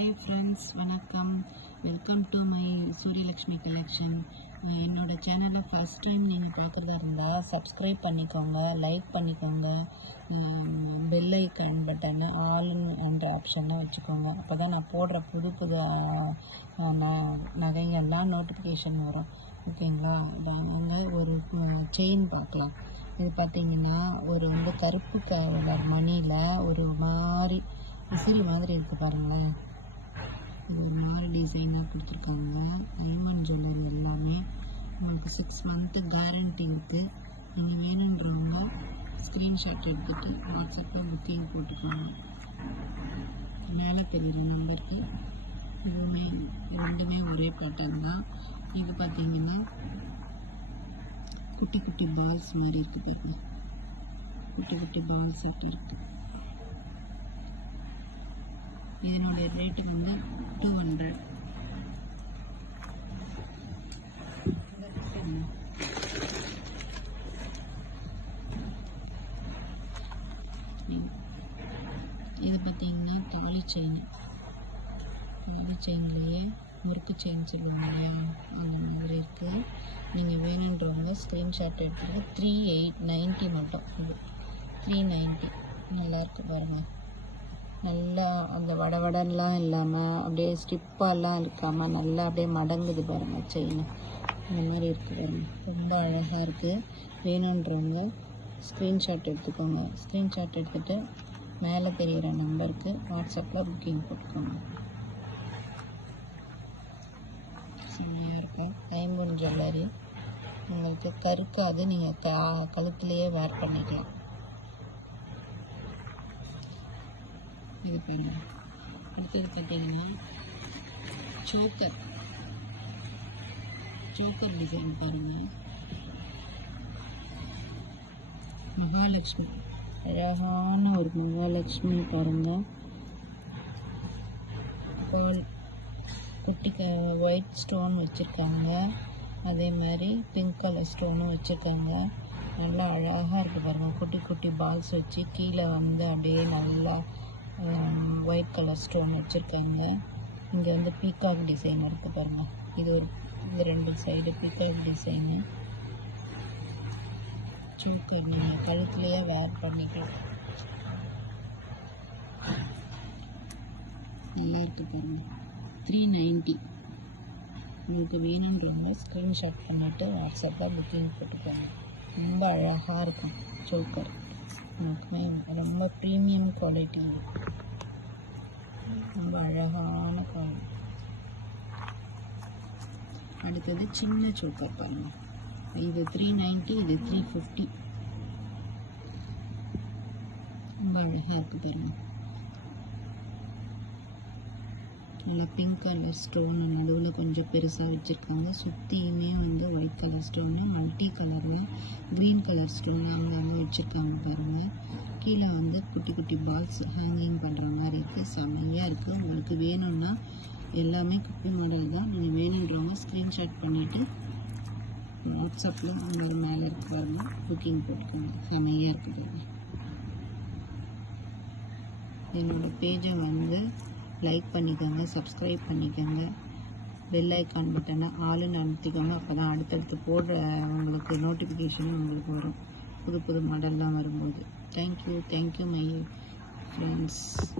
Hi friends, வணக்கம். Welcome to my Suryalakshmi collection. என்னோட சேனலை ஃபஸ்ட் டைம் நீங்கள் பார்க்குறதா இருந்தால் சப்ஸ்கிரைப் பண்ணிக்கோங்க, லைக் பண்ணிக்கோங்க, பெல் ஐக்கான் பட்டனை ஆல்ன்ற ஆப்ஷனை வச்சுக்கோங்க. அப்போ தான் நான் போடுற புது புது நகைகள்லாம் நோட்டிஃபிகேஷன் வரும். ஓகேங்களா? நாங்கள் ஒரு செயின் பார்க்கலாம். இது பார்த்தீங்கன்னா ஒரு கருப்பு கலர் மணியில் ஒரு மாதிரி விசிறி மாதிரி இருக்குது பாருங்களேன். இது ஒரு மாதிரி டிசைனாக கொடுத்துருக்காங்க. டைமண்ட் ஜுவல்லரி எல்லாமே உங்களுக்கு 6 மந்த்து கேரண்டி இருக்குது. நீங்கள் வேணுன்றவங்க ஸ்க்ரீன்ஷாட் எடுத்துகிட்டு வாட்ஸ்அப்பில் புக்கிங் போட்டுக்கோங்க. மேலே தெரிகிற நம்பருக்கு ரெண்டுமே ஒரே பேட்டர்ன் தான். இது பார்த்தீங்கன்னா குட்டி குட்டி பால்ஸ் மாதிரி இருக்குது பாருங்க. குட்டி குட்டி பால்ஸ் எப்படி இருக்குது. இதனுடைய ரேட்டு 200. இது பார்த்தீங்கன்னா தாலி செயின்லேயே முறுக்கு செயின் சொல்லுவாங்க இல்லையா, அந்த மாதிரி இருக்குது. நீங்கள் வேணுன்றவங்க ஸ்க்ரீன்ஷாட் எடுத்துகிட்டு 3890 மட்டும். இது 390. நல்லாயிருக்கு பாருங்கள். நல்லா அந்த வடவடெல்லாம் இல்லாமல் அப்படியே ஸ்டிப்பாலாம் இருக்காமல் நல்லா அப்படியே மடங்குது பாருங்கள். செயின் இந்த மாதிரி இருக்குது பாருங்கள். ரொம்ப அழகாக இருக்குது. வேணுன்றவங்க ஸ்க்ரீன்ஷாட் எடுத்துக்கோங்க. ஸ்க்ரீன்ஷாட் எடுத்துகிட்டு மேலே தெரிகிற நம்பருக்கு வாட்ஸ்அப்பில் புக்கிங் போட்டுக்கோங்க. செம்மையாக இருக்கும். டைமண்ட் ஜுவல்லரி உங்களுக்கு கருக்காது. நீங்கள் கழுத்துலேயே வேர் பண்ணிக்கலாம். இது பாருங்க. அடுத்தது பார்த்தீங்கன்னா சோக்கர் டிசைன் பாருங்கள். மகாலட்சுமி, அழகான ஒரு மகாலட்சுமி பாருங்கள். குட்டி ஒயிட் ஸ்டோன் வச்சுருக்காங்க. அதே மாதிரி பிங்க் கலர் ஸ்டோனும் வச்சுருக்காங்க. நல்லா அழகாக இருக்குது பாருங்கள். குட்டி குட்டி பால்ஸ் வச்சு கீழே அப்படியே நல்லா ஒயிட் கலர் ஸ்டோன் வச்சுருக்காங்க. இங்கே பீகாக் டிசைன் இருக்குது பாருங்கள். இது 2 சைடு பீகாக் டிசைனு. சோக்கர் நீங்கள் கழுத்துலேயே வேர் பண்ணிக்கலாம். நல்லா இருக்குது பாருங்கள். 390. உங்களுக்கு வேணுன்றவங்க ஸ்க்ரீன்ஷாட் பண்ணிவிட்டு வாட்ஸ்அப்பில் புக்கிங் போட்டுக்கோங்க. ரொம்ப அழகாக இருக்கும் சோக்கர். எனக்குமே ரொம்ப ப்ரீமியம் குவாலிட்டி. ரொம்ப அழகான குவாலிட்டி. அடுத்தது சின்ன சோக்கர் பாருங்கள். இது 390, இது 350. ரொம்ப அழகாக இருக்குது பாருங்கள். நல்லா பிங்க் கலர் ஸ்டோனு நடுவில் கொஞ்சம் பெருசாக வச்சுருக்காங்க. சுற்றியுமே ஒயிட் கலர் ஸ்டோனு, மல்டி கலரில் க்ரீன் கலர் ஸ்டோனு அங்கங்கே வச்சுருக்காங்க பாருங்கள். கீழே குட்டி குட்டி பால்ஸ் ஹேங்கிங் பண்ணுற மாதிரி இருக்குது. செம்மையாக இருக்குது. உங்களுக்கு வேணும்னா எல்லாமே குப்பி மாடல் தான். நீங்கள் வேணுன்றவங்க ஸ்க்ரீன்ஷாட் பண்ணிவிட்டு வாட்ஸ்அப்பில் உங்களோட மேலே இருக்கு பாருங்கள், புக்கிங் போட்டுக்கோங்க. செம்மையாக இருக்குது பாருங்கள். என்னோடய பேஜை லைக் பண்ணிக்கோங்க, சப்ஸ்கிரைப் பண்ணிக்கோங்க, பெல் ஐக்கான் பட்டனை ஆளுன்னு அழுத்திக்கோங்க. அப்போ தான் அடுத்தடுத்து போடுற உங்களுக்கு நோட்டிஃபிகேஷனும் உங்களுக்கு வரும், புது புது மாடல்லாம் வரும்போது. Thank you my friends.